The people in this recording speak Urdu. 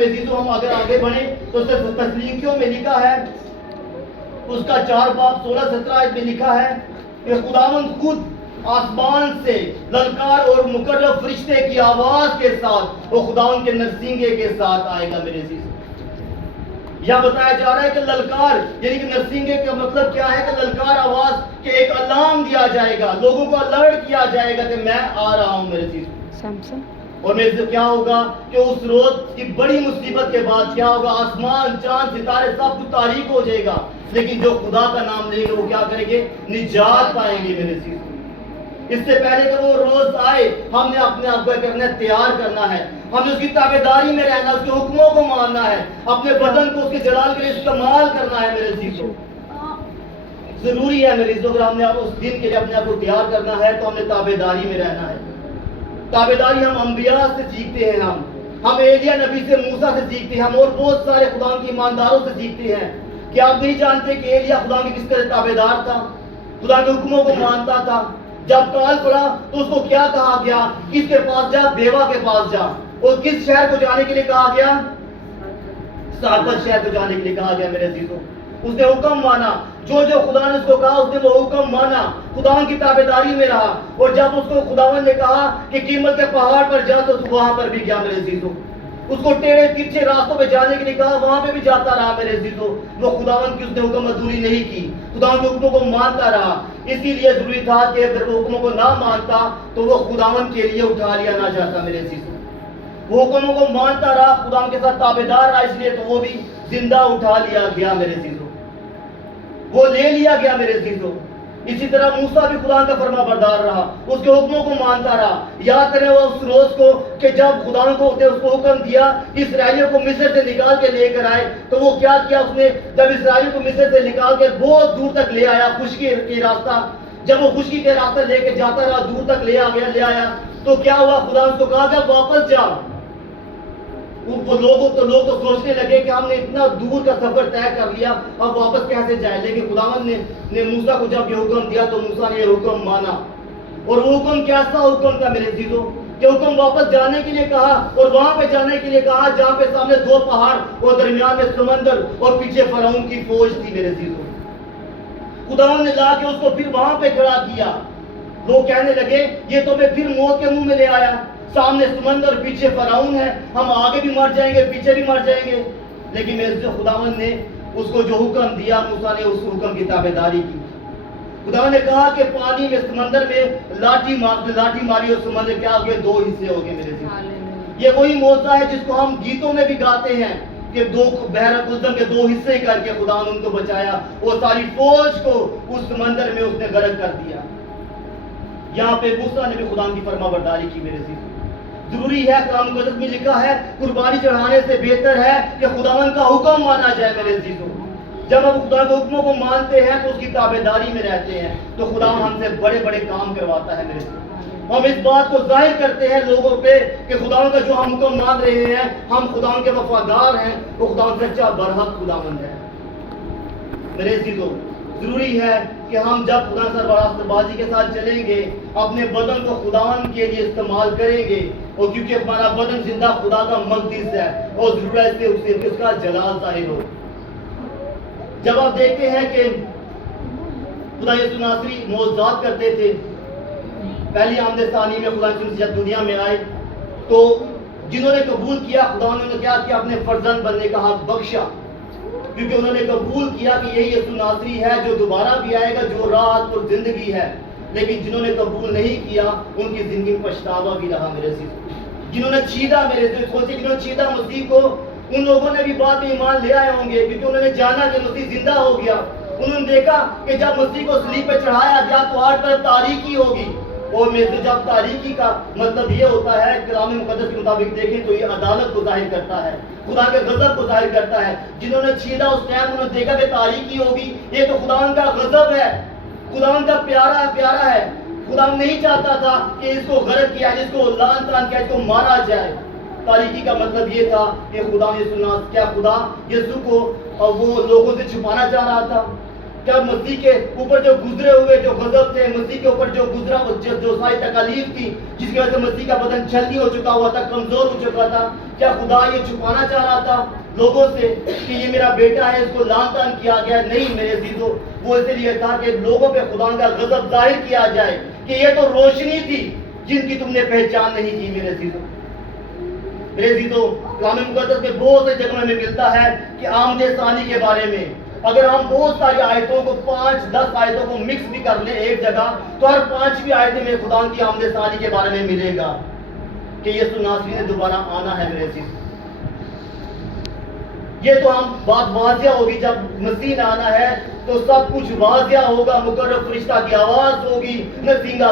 میرے عزیزو ہم اگر آگے بڑھیں تو تسلیقیوں میں لکھا ہے اس کا 4 باب 16-17 آیت میں لکھا ہے کہ خداوند خود آسمان سے للکار اور مقرب فرشتے کی آواز کے ساتھ وہ خداوند کے نرسنگے کے ساتھ آئے گا میرے عزیز. یا بتایا جا رہا ہے کہ للکار یعنی کہ نرسنگے کا مطلب کیا ہے کہ للکار آواز کہ ایک الارم دیا جائے گا, لوگوں کو الرٹ کیا جائے گا کہ میں آ رہا ہوں میرے عزیز. اور میرے سے کیا ہوگا کہ اس روز کی بڑی مصیبت کے بعد کیا ہوگا, آسمان چاند ستارے سب کچھ تاریک ہو جائے گا, لیکن جو خدا کا نام لے گا وہ کیا کریں گے, نجات پائیں گے میرے عزیز. اس سے پہلے کہ وہ روز آئے ہم نے اپنے آپ کو کرنا ہے, تیار کرنا ہے, ہم نے اس کی تابعداری میں رہنا, اس کے حکموں کو ماننا ہے, اپنے بدن کو اس کے جلال کے لیے استعمال کرنا ہے میرے عزیزو. ضروری ہے میرے عزیزو, اگر ہم نے اس دن کے لیے اپنے آپ کو تیار کرنا ہے تو ہم نے تابعداری میں رہنا ہے. تابعداری ہم انبیاء سے سیکھتے ہیں, ہم ایلیا نبی سے, موسیٰ سے سیکھتے ہیں, ہم اور بہت سارے خدا کے ایمانداروں سے سیکھتے ہیں. کیا آپ نہیں جانتے کہ ایلیا خدا کے کس طرح تابعدار تھا, خدا کے حکموں کو مانتا تھا. جب کال پڑا تو اس کو کیا کہا گیا, کس کے پاس جا, بیوہ کے پاس جا. اور کس شہر کو جانے کے لیے کہا گیا, سارپت شہر کو جانے کے لیے کہا گیا میرے عزیزوں. اس نے حکم مانا, جو خدا نے اس کو کہا اس نے وہ حکم مانا, خدا کی تابعداری میں رہا. اور جب اس کو خداوند نے کہا کہ قیمت کے پہاڑ پر جا تو وہاں پر بھی گیا میرے عزیزوں. اس کو ٹیڑھے ترچھے راستوں پہ جانے کے لیے کہا, وہاں پہ بھی جاتا رہا میرے عزیزوں. وہ خداوند کی اس نے حکم مزدوری نہیں کی, خداوند کے حکموں کو مانتا رہا. اسی لیے ضروری تھا کہ اگر وہ حکموں کو نہ مانتا تو وہ خداوند کے لیے اٹھا لیا نہ جاتا میرے عزیزوں. وہ حکموں کو مانتا رہا, خداوند کے ساتھ تابعدار رہا, اس لیے تو وہ بھی زندہ اٹھا لیا گیا میرے عزیزوں, وہ لے لیا گیا میرے عزیزوں. اسی طرح موسیٰ بھی خدا کا فرما بردار رہا, اس کے حکموں کو مانتا رہا. یاد کریں وہ اس روز کو کہ جب خدا کو اس کو حکم دیا اسرائیلیوں کو مصر سے نکال کے لے کر آئے, تو وہ کیا کیا اس نے, جب اسرائیلیوں کو مصر سے نکال کے بہت دور تک لے آیا, خشکی کے راستہ, جب وہ خشکی کے راستہ لے کے جاتا رہا, دور تک لے آیا, تو کیا ہوا, خدا اس کو کہا جب واپس جا. لوگ تو سوچنے لگے کہ ہم نے اتنا دور کا سفر طے کر لیا, اب واپس کیسے جائے. لیکن خداوند نے موسیٰ کو جب یہ حکم دیا تو موسیٰ نے یہ حکم مانا. اور وہ حکم کیسا حکم تھا میرے عزیزوں, کہ حکم واپس جانے کے لیے کہا, اور وہاں پہ جانے کے لیے کہا جہاں پہ سامنے 2 پہاڑ اور درمیان میں سمندر اور پیچھے فرعون کی فوج تھی میرے عزیزوں. خداوند نے لا کے اس کو پھر وہاں پہ کھڑا کیا. لوگ کہنے لگے یہ تو میں پھر موت کے منہ میں لے آیا, سامنے سمندر, پیچھے فرعون ہے, ہم آگے بھی مر جائیں گے, پیچھے بھی مر جائیں گے. لیکن میرے خداوند نے اس کو جو حکم دیا, موسیٰ نے اس حکم کی تابعداری کی. خداوند نے کہا کہ پانی میں, سمندر میں لاٹھی ماری اور سمندر کیا ہو گئے, 2 حصے ہو گئے میرے عزیز. یہ وہی معجزہ ہے جس کو ہم گیتوں میں بھی گاتے ہیں کہ 2 بحر قلزم کے 2 حصے کر کے خداوند ان کو بچایا, اور ساری فوج کو اس سمندر میں اس نے غرق کر دیا. یہاں پہ موسیٰ نے بھی خدا کی فرما برداری کی میرے عزیز. ضروری ہے, کلام مقدس میں لکھا ہے قربانی چڑھانے سے بہتر ہے کہ خداوند کا حکم مانا جائے میرے عزیزوں. جب ہم خدا کے حکموں کو مانتے ہیں تو اس کی تابعداری میں رہتے ہیں تو خدا ہم سے بڑے بڑے کام کرواتا ہے میرے عزیزوں. ہم اس بات کو ظاہر کرتے ہیں لوگوں پہ کہ خداوند کا جو ہم حکم مان رہے ہیں, ہم خداوند کے وفادار ہیں, وہ خداوند سچا برحق خداوند ہے میرے عزیزوں. ضروری ہے کہ ہم جب خدا سے راست بازی کے ساتھ چلیں گے, اپنے بدن کو خداوند کے لیے استعمال کریں گے, اور کیونکہ ہمارا بدن زندہ خدا کا مقدس ہے, اور ضرورت سے اس کا جلال ظاہر ہو. جب آپ دیکھتے ہیں کہ خدا یسوع ناصری معجزات کرتے تھے, پہلی آمد ثانی میں خدا یسوع جب دنیا میں آئے تو جنہوں نے قبول کیا, خداوند نے کیا کیا, اپنے فرزند بننے کا حق بخشا, کیونکہ انہوں نے قبول کیا کہ یہی یسوع ناصری ہے جو دوبارہ بھی آئے گا, جو راحت اور زندگی ہے. لیکن جنہوں نے قبول نہیں کیا ان کی زندگی میں پچھتاوا بھی رہا میرے عزیز. جنہوں نے چھیدا میرے سوچے, جنہوں نے چھیدا مسیح کو, ان لوگوں نے بھی بعد میں ایمان لے آئے ہوں گے, کیونکہ انہوں نے جانا کہ مسیح زندہ ہو گیا. انہوں نے دیکھا کہ جب مسیح کو صلیب پہ چڑھایا گیا تو ہر طرف تاریکی ہوگی, اور میں سے جب تاریکی کا مطلب یہ ہوتا ہے, کلام مقدس کے مطابق دیکھیں تو یہ عدالت کو ظاہر کرتا ہے, خدا کے غضب کو ظاہر کرتا ہے. جنہوں نے چھیدا اس ٹائم انہوں نے دیکھا کہ تاریکی ہوگی, یہ تو خداوند کا غضب ہے, خداوند کا پیارا ہے. خداوند نہیں چاہتا تھا کہ اس کو غرق کیا جائے, اس کو لعن طعن کیا, اس کو مارا جائے. تاریکی کا مطلب یہ تھا کہ خدا یسوع کو وہ لوگوں سے چھپانا چاہ رہا تھا. کیا مسیح کے اوپر جو گزرے ہوئے جو غضب تھے, مسیح کے اوپر جو گزرا جو ساری تکالیف تھی, جس کی وجہ سے مسیح کا بدن چھلنی ہو چکا ہوا تھا, کمزور ہو چکا تھا, کیا خدا یہ چھپانا چاہ رہا تھا لوگوں سے کہ یہ میرا بیٹا ہے، اس کو لان تان کیا گیا؟ نہیں میرے عزیزو، وہ اس لیے تھا کہ لوگوں پہ خدا کا غضب ظاہر کیا جائے کہ یہ تو روشنی تھی جن کی تم نے پہچان نہیں کی میرے عزیزو۔ میرے عزیزو، کلام مقدس میں بہت سے جگہوں میں ملتا ہے کہ آمد ثانی کے بارے میں اگر ہم بہت ساری آیتوں کو 5-10 آیتوں کو مکس بھی کر لیں ایک جگہ، تو ہر 5ویں آیت میں خدا کی آمد ثانی کے بارے میں ملے گا کہ یسوع ناصری نے دوبارہ آنا ہے میرے عزیز۔ یہ تو ہم بات واضح ہوگی، جب مسیح نے آنا ہے تو سب کچھ واضح ہوگا، مقرر فرشتہ کی آواز ہوگی، مسیح کا